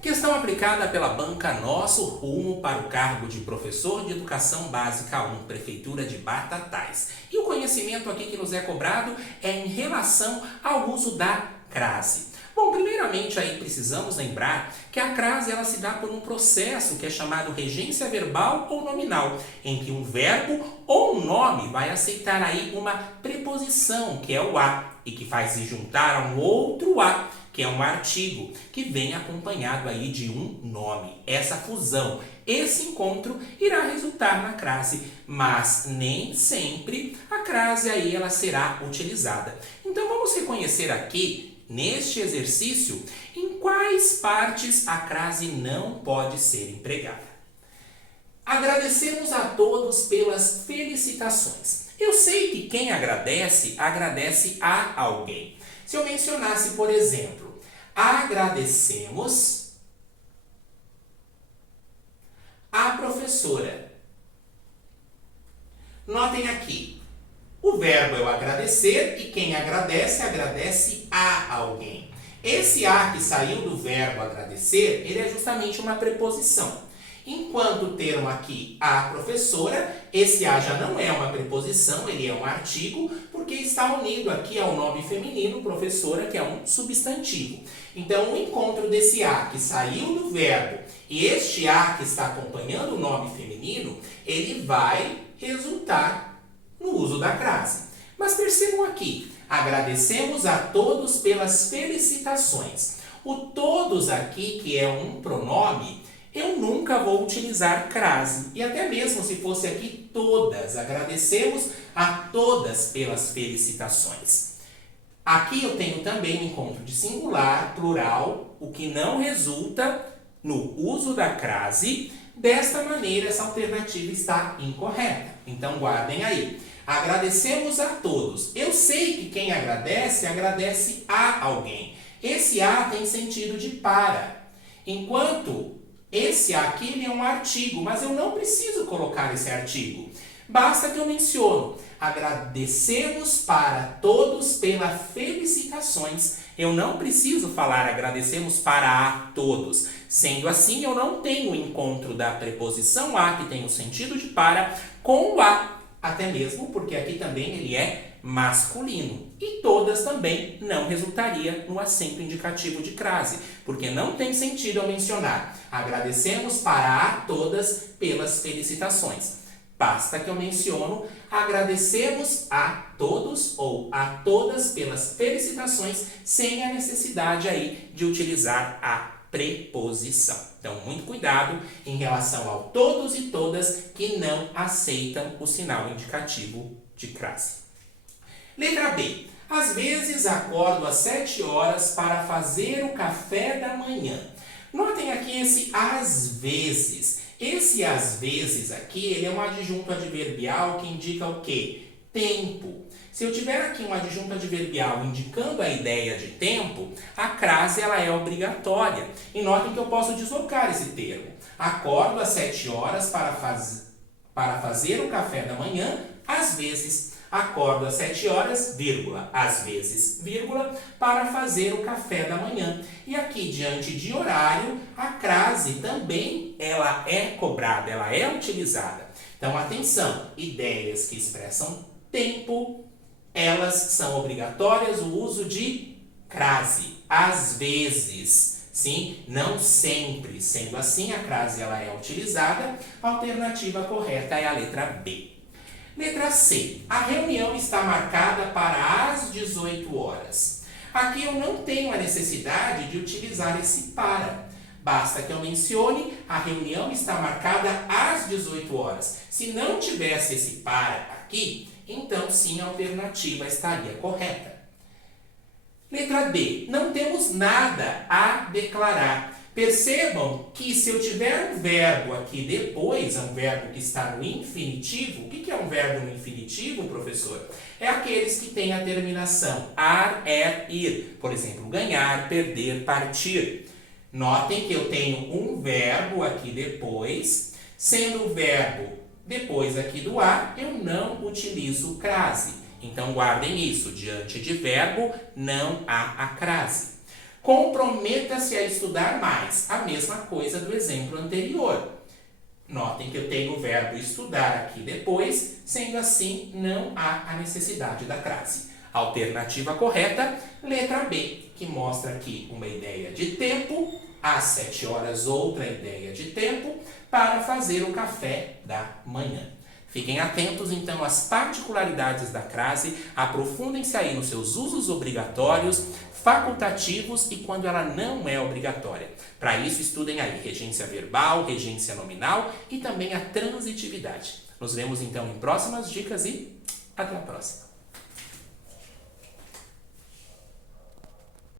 Questão aplicada pela banca Nosso Rumo para o cargo de professor de Educação Básica 1, Prefeitura de Batatais. E o conhecimento aqui que nos é cobrado é em relação ao uso da crase. Bom, primeiramente aí precisamos lembrar que a crase ela se dá por um processo que é chamado regência verbal ou nominal, em que um verbo ou um nome vai aceitar aí uma preposição, que é o a, e que faz se juntar a um outro a, que é um artigo, que vem acompanhado aí de um nome. Essa fusão, esse encontro irá resultar na crase, mas nem sempre a crase aí ela será utilizada. Então vamos reconhecer aqui, neste exercício, em quais partes a crase não pode ser empregada. Agradecemos a todos pelas felicitações. Eu sei que quem agradece, agradece a alguém. Se eu mencionasse, por exemplo, agradecemos a professora. Notem aqui, o verbo é o agradecer e quem agradece, agradece a alguém. Esse a que saiu do verbo agradecer, ele é justamente uma preposição. Enquanto o termo aqui, a professora, esse a já não é uma preposição, ele é um artigo, porque está unido aqui ao nome feminino, professora, que é um substantivo. Então, o encontro desse a que saiu do verbo e este a que está acompanhando o nome feminino, ele vai resultar no uso da crase. Mas percebam aqui, agradecemos a todos pelas felicitações. O todos aqui, que é um pronome, eu nunca vou utilizar crase. E até mesmo se fosse aqui todas, agradecemos a todas pelas felicitações. Aqui eu tenho também o encontro de singular, plural, o que não resulta no uso da crase. Desta maneira, essa alternativa está incorreta. Então, guardem aí. Agradecemos a todos. Eu sei que quem agradece, agradece a alguém. Esse a tem sentido de para. Enquanto esse aqui ele é um artigo, mas eu não preciso colocar esse artigo. Basta que eu menciono. Agradecemos para todos pelas felicitações. Eu não preciso falar agradecemos para a todos. Sendo assim, eu não tenho o encontro da preposição a, que tem o sentido de para, com o a. Até mesmo porque aqui também ele é masculino. E todas também não resultaria no acento indicativo de crase, porque não tem sentido eu mencionar agradecemos para a todas pelas felicitações. Basta que eu menciono agradecemos a todos ou a todas pelas felicitações, sem a necessidade aí de utilizar a preposição. Então, muito cuidado em relação ao todos e todas que não aceitam o sinal indicativo de crase. Letra B. Às vezes acordo às 7 horas para fazer o café da manhã. Notem aqui esse às vezes. Esse às vezes aqui, ele é um adjunto adverbial que indica o quê? Tempo. Se eu tiver aqui um adjunto adverbial indicando a ideia de tempo, a crase ela é obrigatória. E notem que eu posso deslocar esse termo. Acordo às 7 horas para fazer o café da manhã, às vezes. Acordo às 7 horas, vírgula, às vezes, vírgula, para fazer o café da manhã. E aqui, diante de horário, a crase também ela é cobrada, ela é utilizada. Então, atenção, ideias que expressam tempo, elas são obrigatórias o uso de crase, às vezes, sim, não sempre. Sendo assim, a crase ela é utilizada. A alternativa correta é a letra B. Letra C. A reunião está marcada para as 18 horas. Aqui eu não tenho a necessidade de utilizar esse para. Basta que eu mencione a reunião está marcada às 18 horas. Se não tivesse esse para aqui, então sim a alternativa estaria correta. Letra D. Não temos nada a declarar. Percebam que se eu tiver um verbo aqui depois, é um verbo que está no infinitivo. O que é um verbo no infinitivo, professor? É aqueles que têm a terminação ar, ir. Por exemplo, ganhar, perder, partir. Notem que eu tenho um verbo aqui depois. Sendo o verbo depois aqui do a, eu não utilizo crase. Então, guardem isso. Diante de verbo, não há a crase. Comprometa-se a estudar mais. A mesma coisa do exemplo anterior. Notem que eu tenho o verbo estudar aqui depois, sendo assim, não há a necessidade da crase. Alternativa correta, letra B, que mostra aqui uma ideia de tempo, às 7 horas outra ideia de tempo, para fazer o café da manhã. Fiquem atentos, então, às particularidades da crase, aprofundem-se aí nos seus usos obrigatórios, facultativos e quando ela não é obrigatória. Para isso, estudem aí regência verbal, regência nominal e também a transitividade. Nos vemos, então, em próximas dicas e até a próxima.